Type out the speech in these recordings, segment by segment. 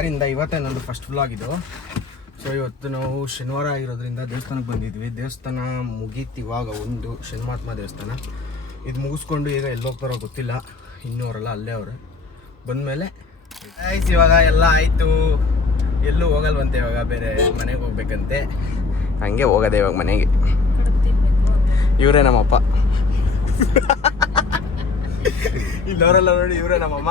ಕಾರಿಂದ. ಇವತ್ತೇ ನಂದು first vlog ಇದು. ಸೊ ಇವತ್ತು ನಾವು ಶನಿವಾರ ಆಗಿರೋದ್ರಿಂದ ದೇವಸ್ಥಾನಕ್ಕೆ ಬಂದಿದ್ವಿ. ದೇವಸ್ಥಾನ ಮುಗೀತು ಇವಾಗ, ಒಂದು ಶನಿಮಹಾತ್ಮ ದೇವಸ್ಥಾನ. ಇದು ಮುಗಿಸ್ಕೊಂಡು ಈಗ ಎಲ್ಲಿ ಹೋಗ್ತಾರೋ ಗೊತ್ತಿಲ್ಲ, ಇನ್ನೂ ಅವರೆಲ್ಲ ಅಲ್ಲೇ ಅವ್ರೆ. ಬಂದಮೇಲೆ ಆಯ್ತು, ಇವಾಗ ಎಲ್ಲ ಆಯಿತು, ಎಲ್ಲೂ ಹೋಗಲ್ವಂತೆ ಇವಾಗ, ಬೇರೆ ಮನೆಗೆ ಹೋಗ್ಬೇಕಂತೆ. ಹಂಗೆ ಹೋಗೋದೆ ಇವಾಗ ಮನೆಗೆ. ಇವರೇ ನಮ್ಮಪ್ಪ, ಇಲ್ಲವರೆಲ್ಲ ನೋಡಿ ಇವರೇ ನಮ್ಮಮ್ಮ.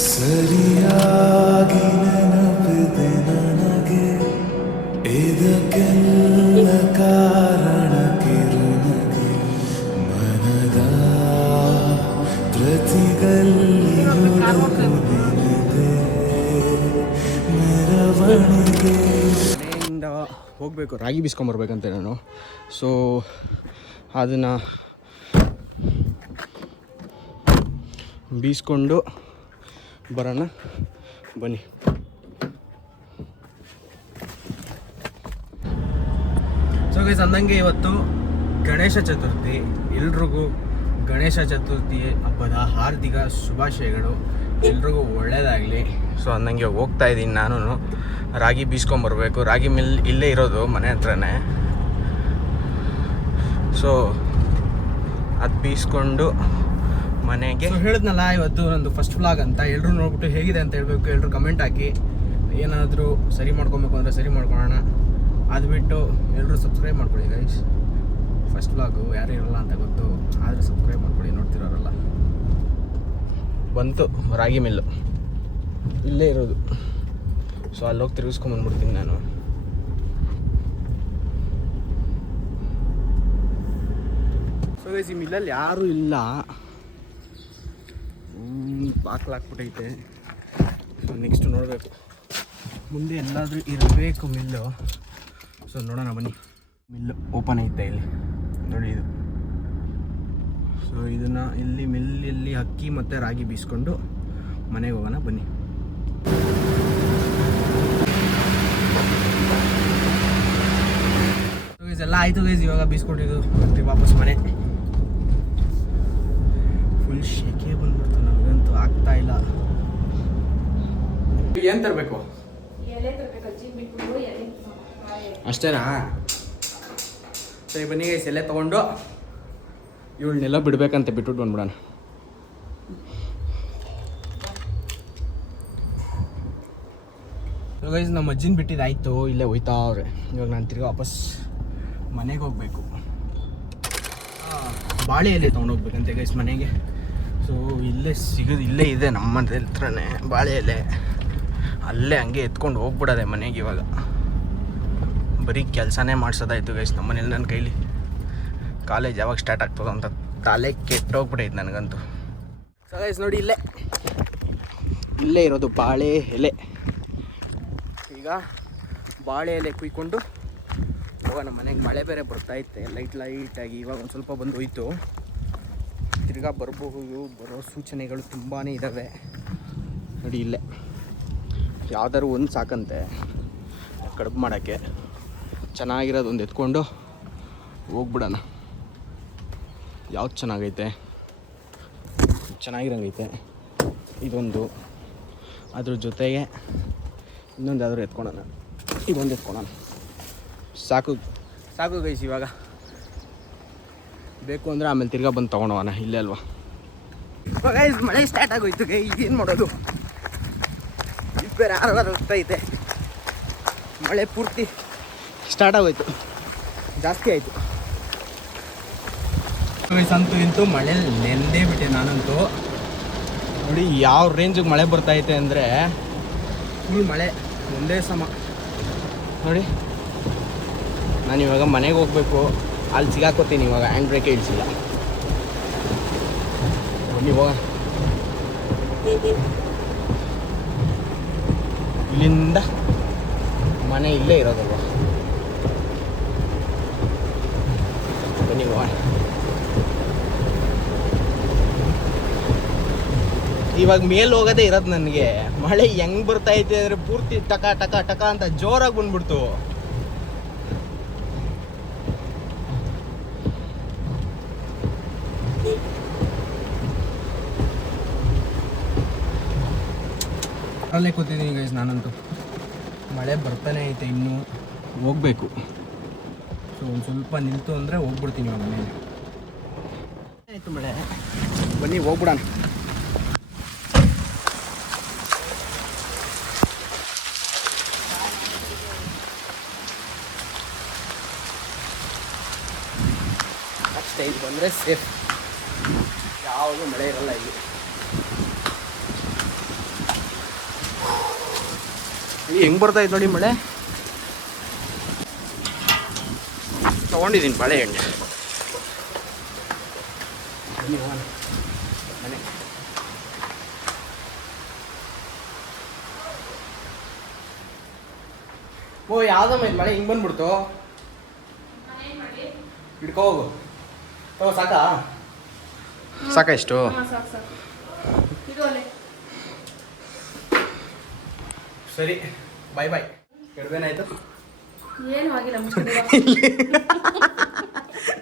ಸರಿಯಾಗಿ ನೆನಪಿದೆ ನನಗೆ, ಇದಕ್ಕೆಲ್ಲ ಕಾರಣ ಕಿರಣಗೆ, ಮನದ ಪ್ರತಿಗಲ್ಲಿ ಮೆರವಣಿಗೆ. ಮನೆಯಿಂದ ಹೋಗಬೇಕು, ರಾಗಿ ಬೀಸ್ಕೊಂಬರ್ಬೇಕಂತೆ ನಾನು. ಸೊ ಅದನ್ನು ಬೀಸ್ಕೊಂಡು ಬರೋಣ ಬನ್ನಿ. ಸೊ ಗೈಸ್, ಅಂದಂಗೆ ಇವತ್ತು ಗಣೇಶ ಚತುರ್ಥಿ. ಎಲ್ರಿಗೂ ಗಣೇಶ ಚತುರ್ಥಿ ಹಬ್ಬದ ಹಾರ್ದಿಕ ಶುಭಾಶಯಗಳು. ಎಲ್ರಿಗೂ ಒಳ್ಳೇದಾಗಲಿ. ಸೊ ಅಂದಂಗೆ ಹೋಗ್ತಾ ಇದ್ದೀನಿ ನಾನು, ರಾಗಿ ಬೀಸ್ಕೊಂಬರ್ಬೇಕು. ರಾಗಿ ಮಿಲ್ ಇಲ್ಲೇ ಇರೋದು ಮನೆ ಹತ್ರನೇ. ಸೊ ಅದು ಬೀಸ್ಕೊಂಡು ಮನೆಗೆ. ಹೇಳಿದ್ನಲ್ಲ ಇವತ್ತು ನಂದು ಫಸ್ಟ್ ವ್ಲಾಗ್ ಅಂತ. ಎಲ್ಲರೂ ನೋಡ್ಬಿಟ್ಟು ಹೇಗಿದೆ ಅಂತ ಹೇಳ್ಬೇಕು, ಎಲ್ಲರೂ ಕಮೆಂಟ್ ಹಾಕಿ. ಏನಾದರೂ ಸರಿ ಮಾಡ್ಕೊಬೇಕು ಅಂದರೆ ಸರಿ ಮಾಡ್ಕೊಳ್ಳೋಣ. ಅದು ಬಿಟ್ಟು ಎಲ್ಲರೂ ಸಬ್ಸ್ಕ್ರೈಬ್ ಮಾಡ್ಕೊಳ್ಳಿ ಗೈಸ್. ಫಸ್ಟ್ ವ್ಲಾಗು ಯಾರು ಇರಲ್ಲ ಅಂತ ಗೊತ್ತು, ಆದರೆ ಸಬ್ಸ್ಕ್ರೈಬ್ ಮಾಡ್ಕೊಳ್ಳಿ ನೋಡ್ತಿರೋರಲ್ಲ. ಬಂತು ರಾಗಿ ಮಿಲ್ಲು, ಇಲ್ಲೇ ಇರೋದು. ಸೊ ಅಲ್ಲೋಗಿ ತಿರುಗಿಸ್ಕೊಂಬಂದ್ಬಿಡ್ತೀನಿ ನಾನು. ಸೊ ಗೈಸ್, ಈ ಮಿಲ್ಲಲ್ಲಿ ಯಾರೂ ಇಲ್ಲ, ಬಾಕ್ಲಾಕ್ಬಿಟ್ಟೈತೆ. ಸೊ ನೆಕ್ಸ್ಟ್ ನೋಡಬೇಕು, ಮುಂದೆ ಎಲ್ಲಾದರೂ ಇರಬೇಕು ಮಿಲ್ಲು. ಸೊ ನೋಡೋಣ ಬನ್ನಿ. ಮಿಲ್ಲು ಓಪನ್ ಐತೆ ಇಲ್ಲಿ ನೋಡಿ ಇದು. ಸೊ ಇದನ್ನು ಇಲ್ಲಿ ಮಿಲ್ಲಲ್ಲಿ ಅಕ್ಕಿ ಮತ್ತು ರಾಗಿ ಬೀಸ್ಕೊಂಡು ಮನೆಗೆ ಹೋಗೋಣ ಬನ್ನಿ. ಸೊ ಇದೆಲ್ಲ ಆಯಿತು ಗೈಸ್, ಇವಾಗ ಬೀಸ್ಕೊಂಡಿದ್ದು ಮತ್ತೆ ವಾಪಸ್ ಮನೆ. ಫುಲ್ ಶೆಕೆ ಬಂದ್ಬಿಡ್ತು, ನನಗಂತೂ ಆಗ್ತಾ ಇಲ್ಲ. ಏನು ತರಬೇಕು ಅಷ್ಟೇನಾ? ಸರಿ ಬನ್ನಿ ಗೈಸ್, ಎಲೆ ತೊಗೊಂಡು ಇವಳನ್ನೆಲ್ಲ ಬಿಡ್ಬೇಕಂತೆ, ಬಿಟ್ಬಿಟ್ಟು ಬಂದ್ಬಿಡೋಣ. ಗೈಸ್, ನಮ್ಮ ಅಜ್ಜಿನ ಬಿಟ್ಟಿದ್ದಾಯಿತು, ಇಲ್ಲೇ ಹೋಯ್ತಾ ಅವ್ರೆ. ಇವಾಗ ನಾನು ತಿರ್ಗಿ ವಾಪಸ್ ಮನೆಗೆ ಹೋಗಬೇಕು. ಬಾಳೆ ಎಲೆ ತೊಗೊಂಡೋಗ್ಬೇಕಂತೆ ಗೈಸ್ ಮನೆಗೆ. ಸೊ ಇಲ್ಲೇ ಸಿಗೋದು, ಇಲ್ಲೇ ಇದೆ ನಮ್ಮ ಹತ್ರನೇ ಬಾಳೆ ಎಲೆ. ಅಲ್ಲೇ ಹಂಗೆ ಎತ್ಕೊಂಡು ಹೋಗ್ಬಿಡೋದೆ ಮನೆಗೆ. ಇವಾಗ ಬರೀ ಕೆಲಸನೇ ಮಾಡಿಸೋದಾಯ್ತು ಗೈಸ್ ನಮ್ಮ ಮನೇಲಿ. ನನ್ನ ಕೈಲಿ ಕಾಲೇಜ್ ಯಾವಾಗ ಸ್ಟಾರ್ಟ್ ಆಗ್ತದೋ ಅಂತ ತಲೆ ಕೆಟ್ಟೋಗ್ಬಿಟ್ಟೈತೆ ನನಗಂತೂ. ಸೊ ಗೈಸ್ ನೋಡಿ, ಇಲ್ಲೇ ಇರೋದು ಬಾಳೆ ಎಲೆ. ಈಗ ಬಾಳೆ ಎಲೆ ಕುಯ್ಕೊಂಡು ಇವಾಗ ನಮ್ಮ ಮನೆಗೆ ಮಳೆ ಬೇರೆ ಬರ್ತಾಯಿತ್ತೆ ಲೈಟಾಗಿ. ಇವಾಗ ಒಂದು ಸ್ವಲ್ಪ ಬಂದು ಹೋಯ್ತು, ತಿರ್ಗಾ ಬರೋ ಸೂಚನೆಗಳು ತುಂಬಾ ಇದ್ದಾವೆ ನೋಡಿ. ಇಲ್ಲೇ ಯಾವ್ದಾದ್ರು ಒಂದು ಸಾಕಂತೆ ಕಡುಬು ಮಾಡೋಕ್ಕೆ. ಚೆನ್ನಾಗಿರೋದು ಒಂದು ಎತ್ಕೊಂಡು ಹೋಗ್ಬಿಡೋಣ. ಯಾವ್ದು ಚೆನ್ನಾಗಿರಂಗೈತೆ ಇದೊಂದು, ಅದ್ರ ಜೊತೆಗೆ ಇನ್ನೊಂದು ಯಾವ್ದಾದ್ರು ಎತ್ಕೊಳ್ಳೋಣ. ಇದೊಂದು ಎತ್ಕೊಳ್ಳೋಣ, ಸಾಕು ಗೈಸ್. ಇವಾಗ ಬೇಕು ಅಂದರೆ ಆಮೇಲೆ ತಿರ್ಗಾ ಬಂದು ತೊಗೊಂಡೋಗೋಣ, ಇಲ್ಲೇ ಅಲ್ವಾ. ಗೈಸ್ ಮಳೆ ಸ್ಟಾರ್ಟ್ ಆಗೋಯ್ತು ಗೈ, ಏನು ಮಾಡೋದು? ಬೇರೆ ಹೋಗ್ತೈತೆ, ಮಳೆ ಪೂರ್ತಿ ಸ್ಟಾರ್ಟ್ ಆಗೋಯ್ತು, ಜಾಸ್ತಿ ಆಯಿತು. ಇಂತೂ ಮಳೆಯಲ್ಲಿ ನೆಂದೇ ಬಿಟ್ಟೆ ನಾನಂತೂ. ನೋಡಿ ಯಾವ ರೇಂಜಿಗೆ ಮಳೆ ಬರ್ತೈತೆ ಅಂದರೆ ಫುಲ್ ಮಳೆ ಒಂದೇ ಸಮ ನೋಡಿ. ನಾನು ಇವಾಗ ಮನೆಗೆ ಹೋಗಬೇಕು, ಅಲ್ಲಿ ಸಿಗಾಕೋತೀನಿ. ಇವಾಗ ಹ್ಯಾಂಡ್ ಬ್ರೇಕೇ ಇಳಿಸಿಲ್ಲ. ಇವಾಗ ಇಲ್ಲಿಂದ ಮನೆ ಇಲ್ಲೇ ಇರೋದಲ್ವ, ಬನ್ನಿ ಹೋಗೋಣ. ಇವಾಗ ಮೇಲೆ ಹೋಗೋದೇ ಇರೋದು ನನಗೆ. ಮಳೆ ಹೆಂಗೆ ಬರ್ತೈತೆ ಅಂದರೆ ಪೂರ್ತಿ ಟಕ ಟಕ ಟಕ ಅಂತ ಜೋರಾಗಿ ಬಂದ್ಬಿಡ್ತು. ಅಲ್ಲೇ ಕೂತಿದ್ದೀನಿ ಗೈಸ್ ನಾನಂತೂ. ಮಳೆ ಬರ್ತಾನೆ ಐತೆ, ಇನ್ನೂ ಹೋಗಬೇಕು. ಸೊ ಒಂದು ಸ್ವಲ್ಪ ನಿಂತು ಅಂದರೆ ಹೋಗ್ಬಿಡ್ತೀನಿ ಇವಾಗ ಮನೇಲಿ. ಆಯಿತು ಮಳೆ, ಬನ್ನಿ ಹೋಗ್ಬಿಡೋಣ. ಅಷ್ಟೇ, ಇದು ಬಂದರೆ ಸೇಫ್, ಯಾವುದು ಮಳೆ ಇರಲ್ಲ ಇಲ್ಲಿ. ಹೆಂಗೆ ಬರ್ತಾ ಇತ್ತು ನೋಡಿ ಮಳೆ. ತೊಗೊಂಡಿದ್ದೀನಿ ಬಾಳೆಹಣ್ಣು. ಮನೆ ಓ ಯಾವ್ದಮ್ಮ ಇದು ಮಳೆ ಹಿಂಗೆ ಬಂದ್ಬಿಡ್ತು. ಹಿಡ್ಕೊ ಹೋಗು. ತಗೋ ಸಾಕಾ? ಸಾಕಾ ಇಷ್ಟು? ಸರಿ, ಬಾಯ್ ಬಾಯ್. ಕೆಡವೇನಾಯ್ತು? ಏನು ಆಗಿಲ್ಲ,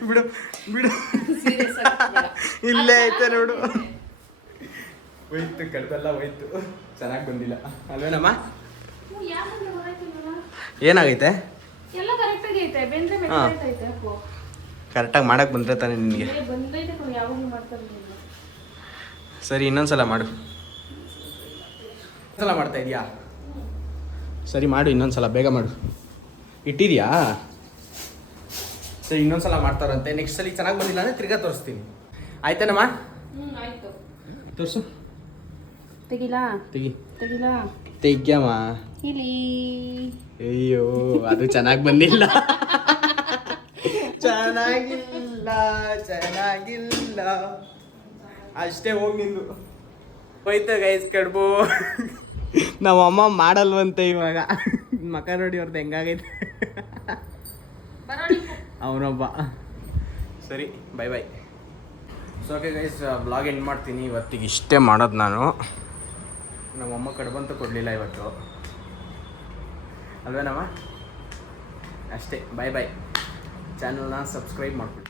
ಬಿಡು ಬಿಡು, ಇಲ್ಲೇ ಐತೆ ನೋಡು. ಹೋಯ್ತು, ಕಡ್ದೆಲ್ಲ ಹೋಯ್ತು, ಚೆನ್ನಾಗಿ ಬಂದಿಲ್ಲ ಅಲ್ವೇನಮ್ಮ? ಏನಾಗೈತೆ? ಎಲ್ಲ ಕರೆಕ್ಟಾಗಿ ಐತೆ, ಬೆಂದ್ರೆ ಮೆತ್ತೈತೆ. ಕರೆಕ್ಟಾಗಿ ಮಾಡಕ್ಕೆ ಬಂದ್ರೆ ತಾನೇ ನಿನಗೆ. ಬಂದೈತೆ, ಯಾವಾಗ ಮಾಡ್ತಾರೆ. ಸರಿ, ಇನ್ನೊಂದ್ಸಲ ಮಾಡು. ಇನ್ನೊಂದ್ಸಲ ಮಾಡ್ತಾ ಇದೀಯಾ? ಸರಿ ಮಾಡು, ಇನ್ನೊಂದ್ಸಲ ಬೇಗ ಮಾಡು. ಇಟ್ಟಿದ್ಯಾ? ಸರಿ, ಇನ್ನೊಂದ್ಸಲ ಮಾಡ್ತಾರಂತೆ. ನೆಕ್ಸ್ಟ್ ಸಲ ಚೆನ್ನಾಗಿ ಬಂದಿಲ್ಲ ಅಂದರೆ ತಿರ್ಗಾ ತೋರಿಸ್ತೀನಿ. ಆಯ್ತೇನಮ್ಮ? ಆಯ್ತು. ತೋರಿಸು. ತೆಗಿಲಾ? ತೆಗಿಲಾ? ತೆಗ್ಯಮ್ಮ. ಇಲ್ಲಿ. ಅಯ್ಯೋ, ಅದು ಚೆನ್ನಾಗಿ ಬಂದಿಲ್ಲ. ಚೆನ್ನಾಗಿಲ್ಲ ಅಷ್ಟೇ, ಹೋಗಿ ನಿಂದು. ಹೋಯ್ತು ಗೈಸ್ ಕಡ್ಬು. ನಮ್ಮಮ್ಮ ಮಾಡಲ್ವಂತೆ ಇವಾಗ. ಮಕ ನೋಡಿ ಅವ್ರದ್ದು ಹೆಂಗಾಗೈತೆ. ಅವನೊಬ್ಬ. ಸರಿ, bye bye. So okay guys, blog end ಮಾಡ್ತೀನಿ. ಇವತ್ತಿಗೆ ಇಷ್ಟೇ ಮಾಡೋದು ನಾನು. ನಮ್ಮಮ್ಮ ಕಡ್ಬಂತೂ ಕೊಡಲಿಲ್ಲ ಇವತ್ತು ಅಲ್ವೇನಮ್ಮ? ಅಷ್ಟೇ, ಬಾಯ್ ಬಾಯ್. ಚಾನಲ್ನ ಸಬ್ಸ್ಕ್ರೈಬ್ ಮಾಡ್ಬಿಟ್ಟು.